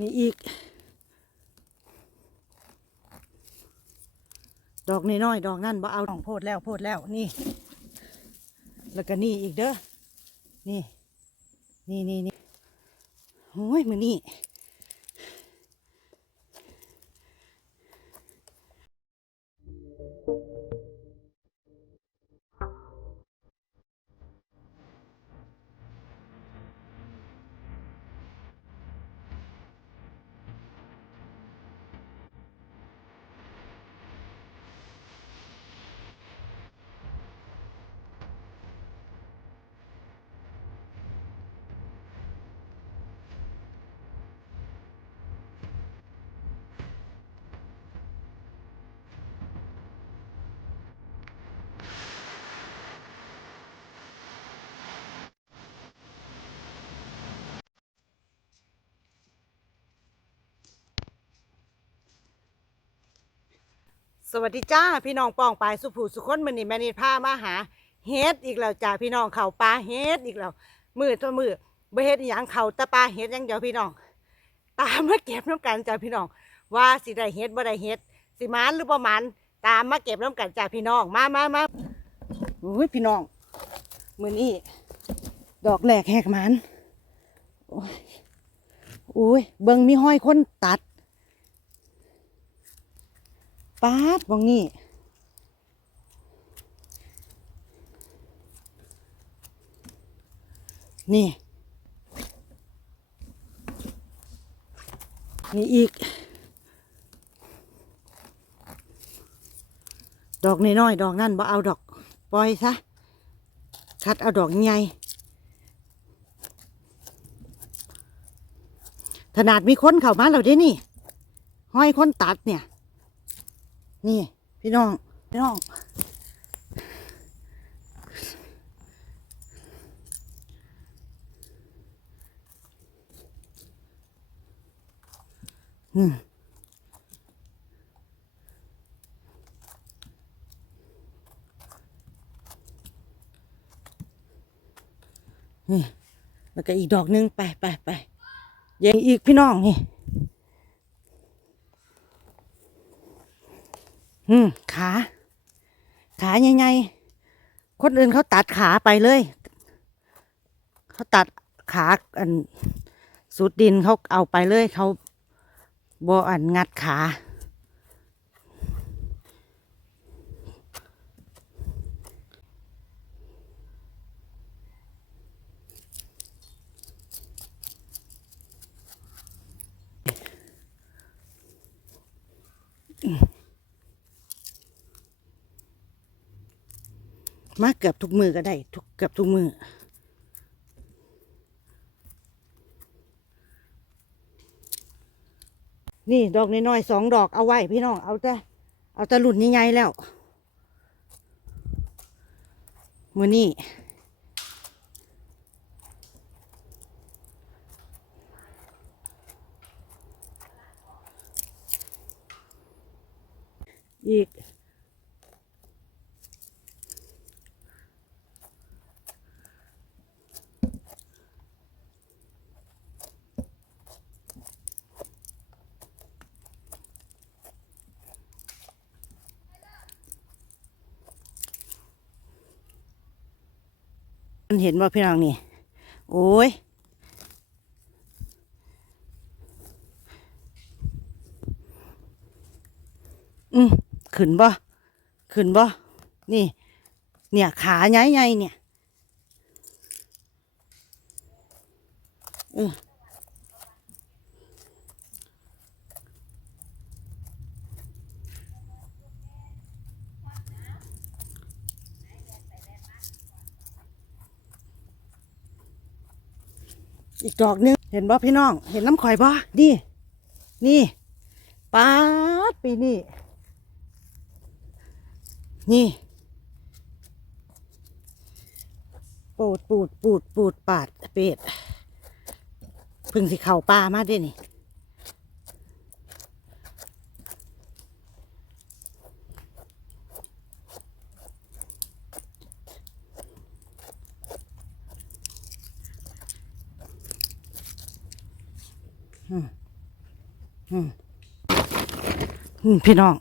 นี่อีก ดอกน้อยๆดอกนั่นบ่เอาดองโพดแล้วโพดแล้วนี่ แล้วก็นี่อีกเด้อนี่ นี่นี่นี่โอ้ยมือนี่ สวัสดีจ้าพี่น้องปองปายสุภูสุคนมือนี่แม่นิดพามาหาเฮ็ดอีกแล้วจ้าพี่น้องเข่าปลาเฮ็ดอีกแล้วมือตัวมือบ่เฮ็ดอย่างเข่าตะปลาเฮ็ดย่างเดียวพี่น้อง ตามมาเก็บน้ำกันจ้าพี่น้อง ว่าสิได้เฮ็ดบ่ได้เฮ็ดสิมันหรือบ่มันตามมาเก็บน้ำกันจ้าพี่น้องมามามาโอ้ยพี่น้องมือนี้ดอกแหลกแหกมันโอ้ยเบิ่งมีห้อยคนตัด ป๊าดบองนี่นี่ นี่อีก ดอกน้อยๆดอกนั่นบ่เอาดอก ปล่อยซะ คัดเอาดอกใหญ่ขนาดมีคนเข้ามาแล้วเด้นี่ ห้อยคนตัดเนี่ย นี่พี่น้อง พี่น้อง อืมนี่แล้วก็อีกดอกหนึงไปไปไปยังอีกพี่น้องนี่ อืมขา ขาใหญ่ๆคนอื่นเขาตัดขาไปเลย เขาตัดขาอันสุดดินเขาเอาไปเลย เขาบออันงัดขา มาเกือบทุกมือก็ได้ ทุกเกือบทุกมือนี่ดอกน้อยๆสองดอกเอาไว้พี่น้องเอาแต่เอาแต่หลุนใหญ่ๆแล้วมือนี่อีก เห็นว่าพี่น้องนี่ โอ้ยอืมขึ้นบ่ขึ้นบ่นี่ เนี่ยขาใหญ่ๆเนี่ย อือ อีกดอกหนึง เห็นบ่พี่น้อง เห็นน้ำข่อยบ่นี่ นี่ป๊าดปีนี่ นี่ ปูดปูดปูดปูดปาดเป็ดพึ่งสิเข่าปลามาเด้นี่ พี่น้อง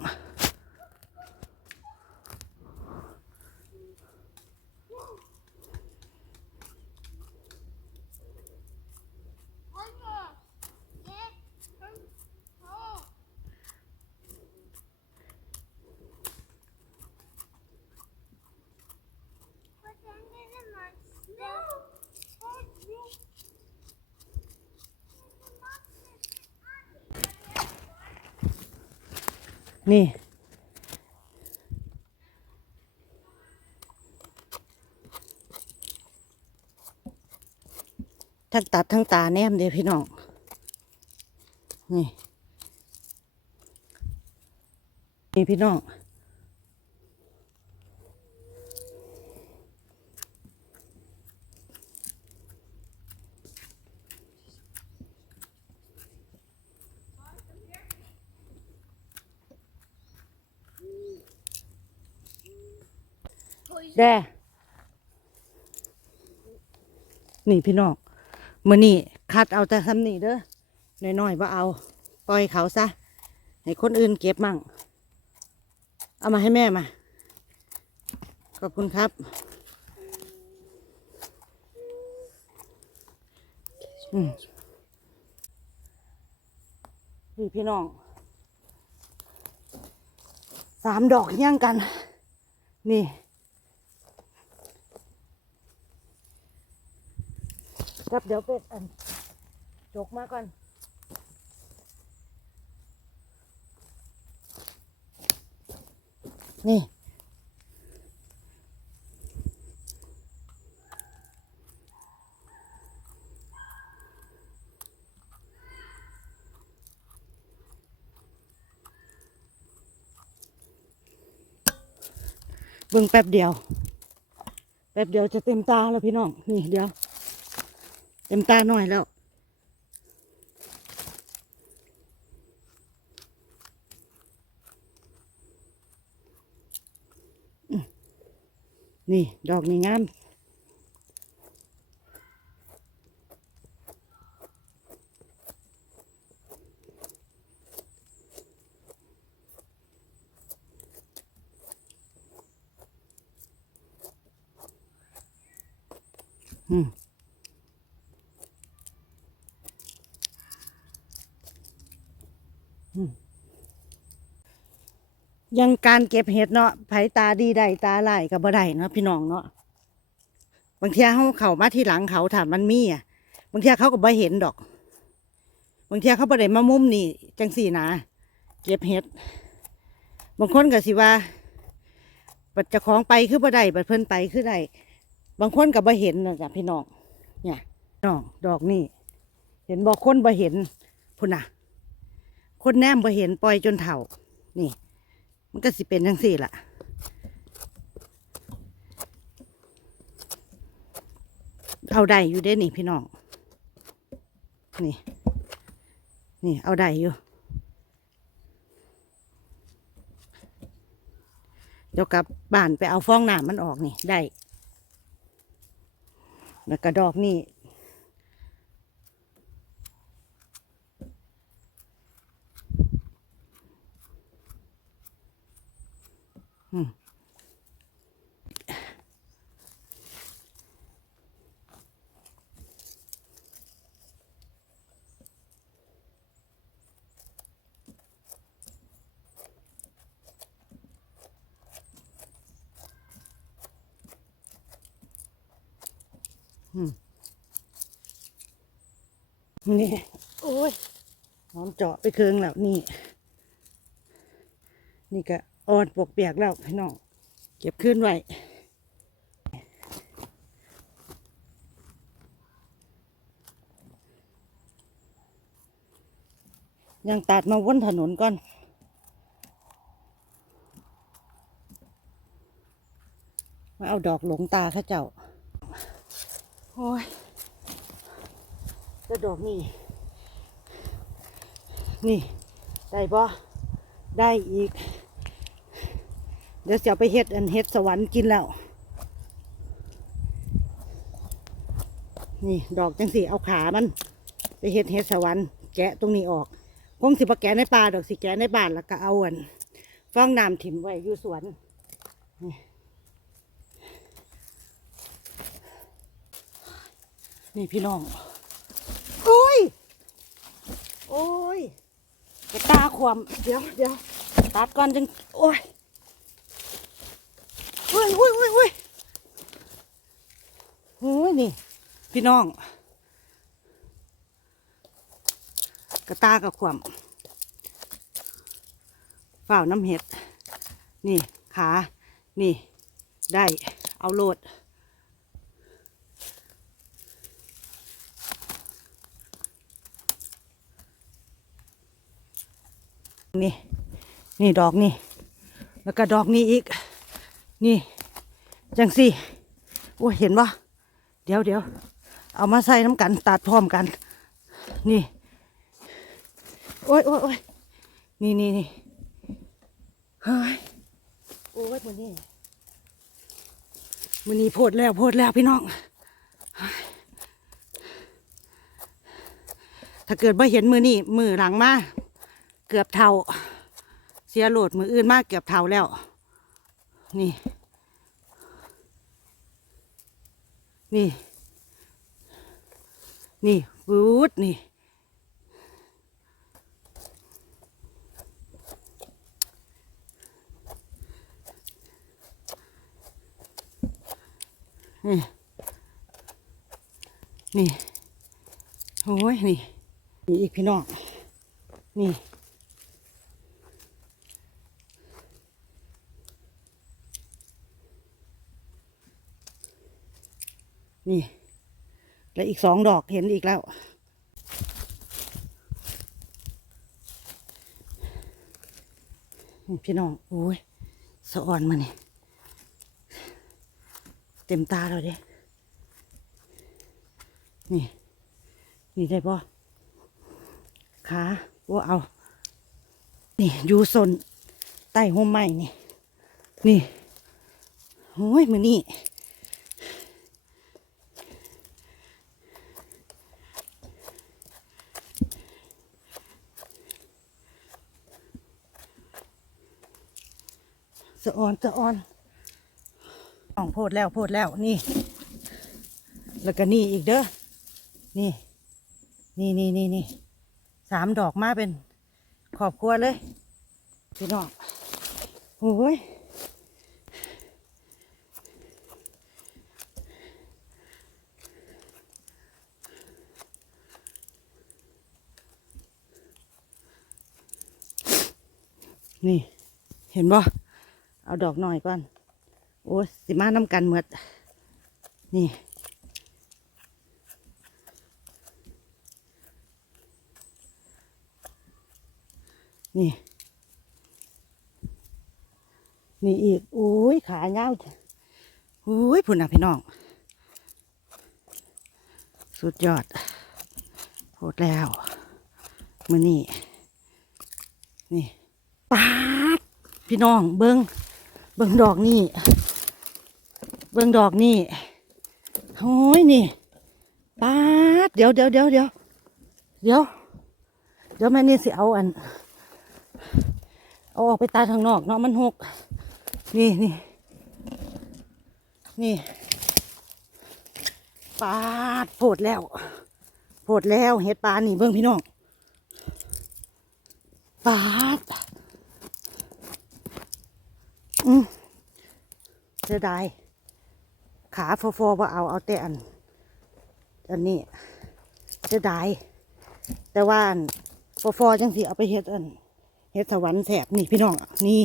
นี่ ทั้งตับทั้งตาแนมเดียวพี่น้อง นี่ นี่พี่น้อง แด่นี่พี่น้องมื่อนี่คัดเอาแต่ทำนี่เด้อน้อยๆว่าเอา ปล่อยเขาซะ ให้คนอื่นเก็บมั่ง เอามาให้แม่มา ขอบคุณครับนี่พี่น้อง สามดอกย่างกัน นี่ ครับเดี๋ยวเป็ดอันจกมาก่อนนี่ เบิ่งแป๊บเดียว แป๊บเดียวจะเต็มตาแล้วพี่น้อง นี่เดี๋ยว เต็มตาหน่อยแล้ว นี่ ดอกนี่งามอืม ยังการเก็บเห็ดเนาะไผตาดีได้ตาลายกับบ่ได้เนาะพี่น้องเนาะบางทีเขาเข้ามาที่หลังเขาถามมันมีอะ บางทีเขาก็บ่เห็นดอก บางทีเขาบ่ได้มามุมนี่จังสี่นะเก็บเห็ด บางคนก็สิว่าบัดจะของไปคือบ่ได้บัดเพิ่นไปคือได้บางคนก็บ่เห็นนะจ้ะพี่น้องเนี่ยน้องดอกนี่เห็นบอกคนบ่เห็นพุ่นน่ะ คนแนมบ่เห็นปล่อยจนเถ่านี่ มันก็สิเป็นจังสี่ละเอาได้อยู่เด้นี่พี่น้อง นี่ นี่เอาได้อยู่ เดี๋ยวกลับบ้านไปเอาฟองน้ำมันออกนี่ได้ แล้วก็ดอกนี่ นี่ โอ้ยหอมเจาะไปเคืองแล้วนี่ นี่ก็อ่อนปวกเปียกแล้วพี่น้อง เก็บขึ้นไว้ยังตัดมาวนถนนก่อน มาเอาดอกหลงตาเข้าเจ้า โอ้ยแล้วดอกนี่ นี่ ได้ปะได้อีก เดี๋ยวจะไปเฮ็ดอันเฮ็ดสวรรค์กินแล้ว นี่ดอกจังสีเอาขามัน ไปเฮ็ดเฮ็ดสวรรค์แกะตรงนี้ออกคงสิบแกะในป่าดอกสิแกะในบ้านแล้วก็เอาอันฟ้องน้ำถิ่มไว้อยู่สวน นี่พี่น้องโอ้ย โอ้ยกระตาความเดี๋ยวเดี๋ยวตัดก่อนจึงโอ้ยโอ้ยโอ้ยโอ้ยโอ้ยโอ้ยนี่ พี่น้อง กระตากับความฝ้าวน้ำเห็ด นี่ขา นี่ ได้ เอาโลด นี่ นี่ดอกนี่ แล้วก็ดอกนี้อีก นี่จังสิโอ้เห็นปะเดี๋ยวเดี๋ยวเอามาใส่น้ำกันตัดพร้อมกัน นี่ โอ้ยโอ้ยโอ้ยนี่นี่นี่เฮ้ยโอ้ยมือนี่มือนี่โพดแล้วโพดแล้วพี่น้องถ้าเกิดว่าเห็นมือนี่มือหลังมา เกือบเท่า เสียโหลดมืออื่นมากเกือบเท่าแล้ว นี่ นี่ นี่วูดนี่ นี่นี่ โอ้ย นี่ นี่อีกพี่น้อง นี่ นี่ แล้วอีกสองดอกเห็นอีกแล้ว พี่น้องโอ้ยสะอ่อนมานี่เต็มตาเราด้นี่ นี่ได้ปะขาว่าเอา นี่อยู่สนใต้ห่มไม้นี่ นี่โอ้ยมือนี่ะออนสะออนอ่องโพดแล้วโพดแล้วนี่ แล้วก็นี่อีกเด้อนี่ นี่นี่นี่นี่สามดอกมาเป็นขอบครัวเลยพี่น้องโอ้ยนี่ เห็นบ่ เอาดอกหน่อยก่อน โอ้สิมาน้ำกันหมือดนี่นี่ นี่อีกอุ้ยขาเงาอุ้ยพุ่นนะพี่น้อง สุดยอดโพดแล้วมือนี่นี่ปาดพี่น้องเบิง เบิงดอกนี่ เบิงดอกนี่โอ้ยนี่ปาดเดี๋ยวเดี๋ยวเดี๋ยวเดี๋ยวเดี๋ยวเดี๋ยวแม่นี่สิเอาอัน เอาออกไปตาทางนอกเนาะมันหก นี่นี่นี่ปาดโผดแล้วโผดแล้วเห็ดปลานี่เบิ่งพี่น้องปาด อืมเสียดาย ขาฟอฟอว่าเอาเอาแต่อัน อันนี้เสียดาย แต่ว่าอันฟอฟอจังสิเอาไปเฮ็ดอันเฮ็ดสวรรค์แสบนี่พี่น้อง นี่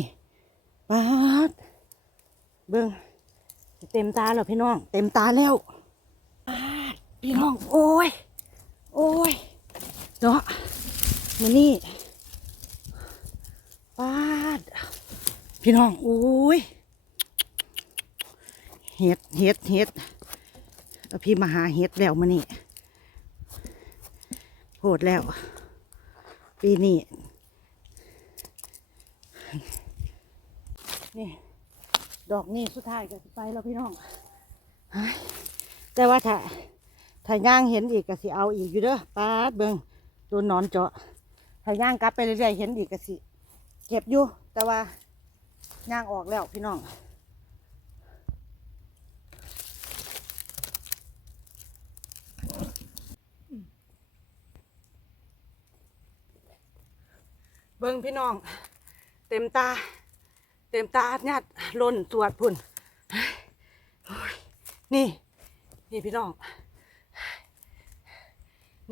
ปาดเบิ้งเต็มตาแล้วพี่น้อง เต็มตาแล้วปาพี่น้อง โอ้ย โอ้ยเนาะมันนี่ปาด พี่น้องโอ้ยเห็ดเห็ดเห็ดพี่มาหาเห็ดแล้วมานี่โหดแล้ว ปีนี้นี่ ดอกนี่สุดท้ายก็ไปแล้วพี่น้องแต่ว่าถ้าถ้าย่างเห็นอีกก็สิเอาอีกอยู่เด้อปาเบิงตัวนอนเจาะถ้าย่างกลับไปเรื่อยๆเห็นอีกก็สิ เก็บอยู่แต่ว่า ย่างออกแล้วพี่น้องเบิ่งพี่น้อง เต็มตา เต็มตาญาติล้นตรวจพุ่นนี่ นี่พี่น้อง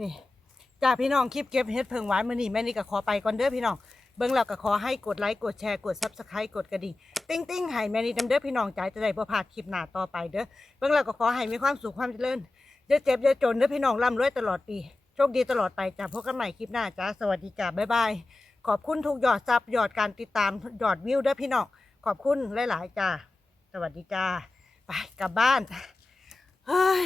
นี่จ้าพี่น้องคลิปเก็บเฮ็ดเพิงหวานมื้อนี้แม่นี่ก็ขอไปก่อนเด้อพี่น้อง เบิ่งแล้วก็ขอให้กดไลค์กดแชร์กด Subscribe กดกระดิ่งติ้งติ้งให้แม่นี่นำเด้อพี่น้องจ๋าจะได้บ่พลาดคลิปหน้าต่อไปเด้อเบิ่งแล้วก็ขอให้มีความสุขความเจริญอย่าเจ็บอย่าจนเด้อพี่น้องร่ำรวยตลอดปีโชคดีตลอดไปจ้าพบกันใหม่คลิปหน้าจ้าสวัสดีจ้าบ๊ายบายขอบคุณทุกยอดซับยอดการติดตามยอดวิวเด้อพี่น้องขอบคุณหลายๆจ้าสวัสดีจ้าไปกลับบ้านเฮ้ย